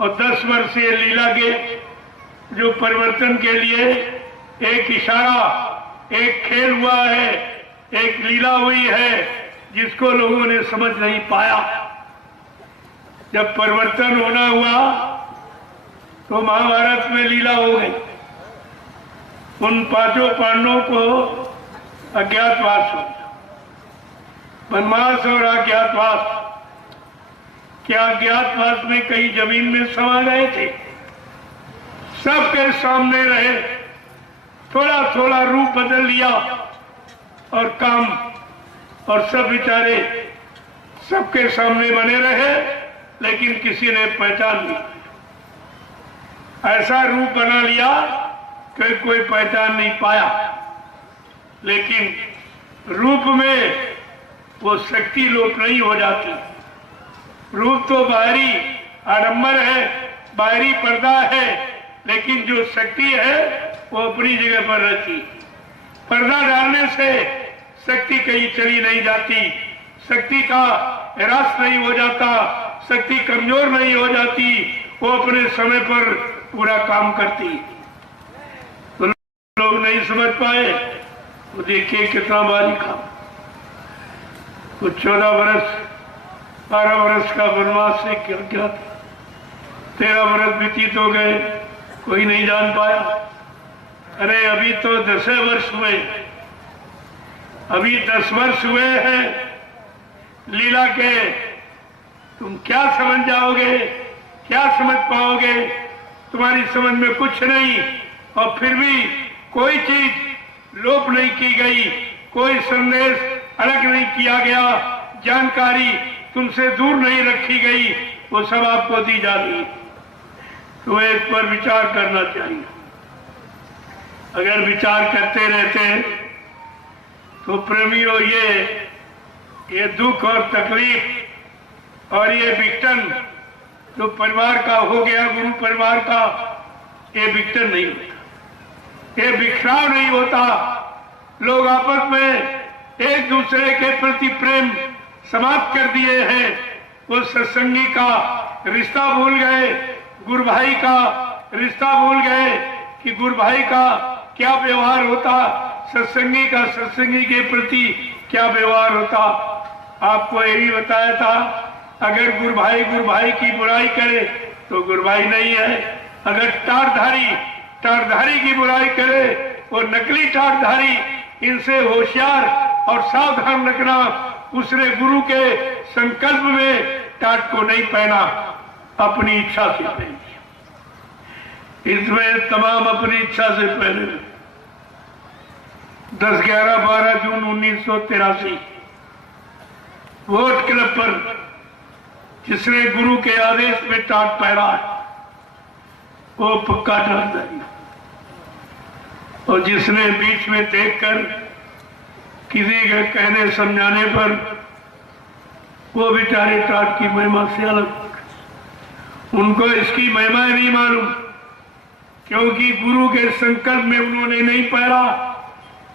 और 10 वर्षीय लीला के जो परिवर्तन के लिए एक इशारा, एक खेल हुआ है, एक लीला हुई है जिसको लोगों ने समझ नहीं पाया। जब परिवर्तन होना हुआ तो महाभारत में लीला हो गई। उन 5 पांडवों को अज्ञातवास हो गया, वनवास और अज्ञातवास। क्या अज्ञातवास में कई जमीन में समा गए थे? सबके सामने रहे, थोड़ा थोड़ा रूप बदल लिया और काम, और सब बेचारे सबके सामने बने रहे, लेकिन किसी ने पहचान नहीं। ऐसा रूप बना लिया कि कोई पहचान नहीं पाया, लेकिन रूप में वो शक्ति लोप नहीं हो जाती। रूप तो बाहरी आडंबर है, बाहरी पर्दा है, लेकिन जो शक्ति है वो अपनी जगह पर रहती। पर्दा डालने से शक्ति कहीं चली नहीं जाती, शक्ति का ह्रास नहीं हो जाता, शक्ति कमजोर नहीं हो जाती, वो अपने समय पर पूरा काम करती। तो लोग नहीं समझ पाए। तो देखिए कितना भारी काम। कुछ 14 वर्ष 12 वर्ष का वनवास से क्या 13 वर्ष व्यतीत हो गए, कोई नहीं जान पाया। अरे अभी तो 10 वर्ष हुए, अभी 10 वर्ष हुए हैं लीला के। तुम क्या समझ जाओगे, क्या समझ पाओगे? तुम्हारी समझ में कुछ नहीं। और फिर भी कोई चीज लोप नहीं की गई, कोई संदेश अलग नहीं किया गया, जानकारी तुमसे दूर नहीं रखी गई, वो सब आपको दी जा रही है। तो इस पर विचार करना चाहिए। अगर विचार करते रहते तो प्रेमियों ये दुख और तकलीफ और ये विघटन जो परिवार का हो गया, गुरु परिवार का, ये विघटन नहीं होता, ये बिखराव नहीं होता। लोग आपस में एक दूसरे के प्रति प्रेम समाप्त कर दिए हैं। वो सत्संगी का रिश्ता भूल गए, गुरु भाई का रिश्ता भूल गए कि गुरु भाई का क्या व्यवहार होता, सत्संगी का सत्संगी के प्रति क्या व्यवहार होता। आपको यही बताया था, अगर गुरु भाई की बुराई करे तो गुरु भाई नहीं है। अगर टारधारी की बुराई करे, वो नकली टारधारी। इनसे होशियार और सावधान रखना। उसने गुरु के संकल्प में टाट को नहीं पहना, अपनी इच्छा से पहन दिया। इसमें तमाम अपनी इच्छा से पहने। 10, 11, 12 जून 1983 वोट क्लब पर जिसने गुरु के आदेश में टाट पहना है वो पक्का टाटधारी, और जिसने बीच में देखकर किसी के कहने समझाने पर वो बेचारे टाट की महिमा से अलग, उनको इसकी महिमा नहीं मालूम, क्योंकि गुरु के संकल्प में उन्होंने नहीं पहरा।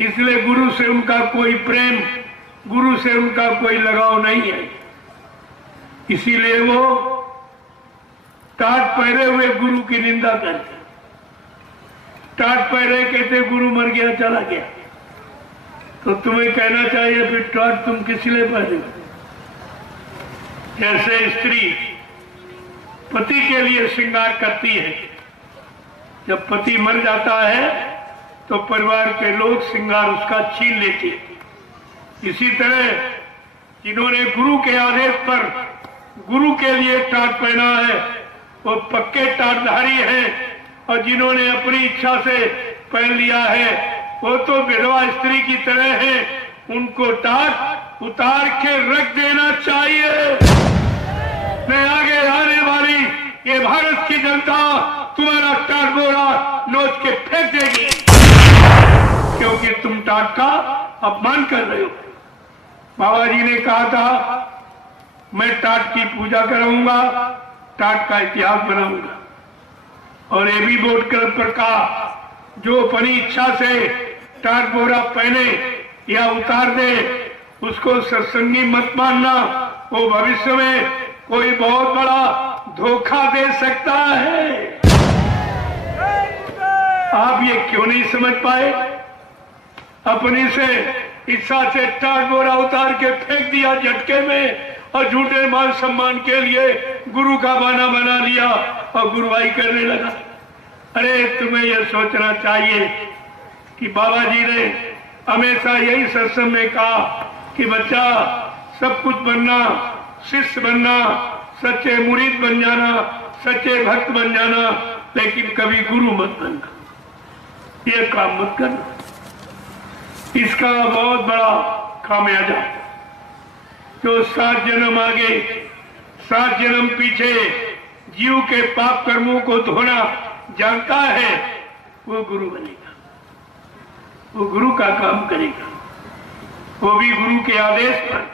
इसलिए गुरु से उनका कोई प्रेम, गुरु से उनका कोई लगाव नहीं है। इसीलिए वो टाट पहरे हुए गुरु की निंदा करते। टाट पहरे कहते गुरु मर गया, चला गया। तो तुम्हें कहना चाहिए फिर टाट तुम किस लिए पहने? जैसे स्त्री पति के लिए श्रृंगार करती है, जब पति मर जाता है तो परिवार के लोग श्रृंगार उसका छीन लेते हैं। इसी तरह जिन्होंने गुरु के आदेश पर गुरु के लिए टाट पहना है वो पक्के टाटधारी हैं, और जिन्होंने अपनी इच्छा से पहन लिया है वो तो विधवा स्त्री की तरह है। उनको टाट उतार के रख देना चाहिए। मैं आगे आने वाली ये भारत की जनता तुम्हारा टाट बोरा नोच के फेंक देगी, क्योंकि तुम टाट का अपमान कर रहे हो। बाबा जी ने कहा था मैं टाट की पूजा कराऊंगा, टाट का इतिहास बनाऊंगा। और ये भी वोट क्लब पर कहा जो अपनी इच्छा से टाट बोरा पहने या उतार दे उसको सत्संगी मत मानना। वो भविष्य में कोई बहुत बड़ा धोखा दे सकता है। आप ये क्यों नहीं समझ पाए? अपनी से इच्छा से टाट बोरा उतार के फेंक दिया झटके में और झूठे मान सम्मान के लिए गुरु का बहाना बना लिया और गुरुवाई करने लगा। अरे तुम्हें यह सोचना चाहिए कि बाबा जी ने हमेशा यही सत्संग में कहा कि बच्चा सब कुछ बनना, शिष्य बनना, सच्चे मुरीद बन जाना, सच्चे भक्त बन जाना, लेकिन कभी गुरु मत बनना, ये काम मत करना। इसका बहुत बड़ा खामियाजा जो 7 जन्म आगे 7 जन्म पीछे जीव के पाप कर्मों को धोना जानता है, वो गुरु बनेगा, वो गुरु का काम करेगा, वो भी गुरु के आदेश पर।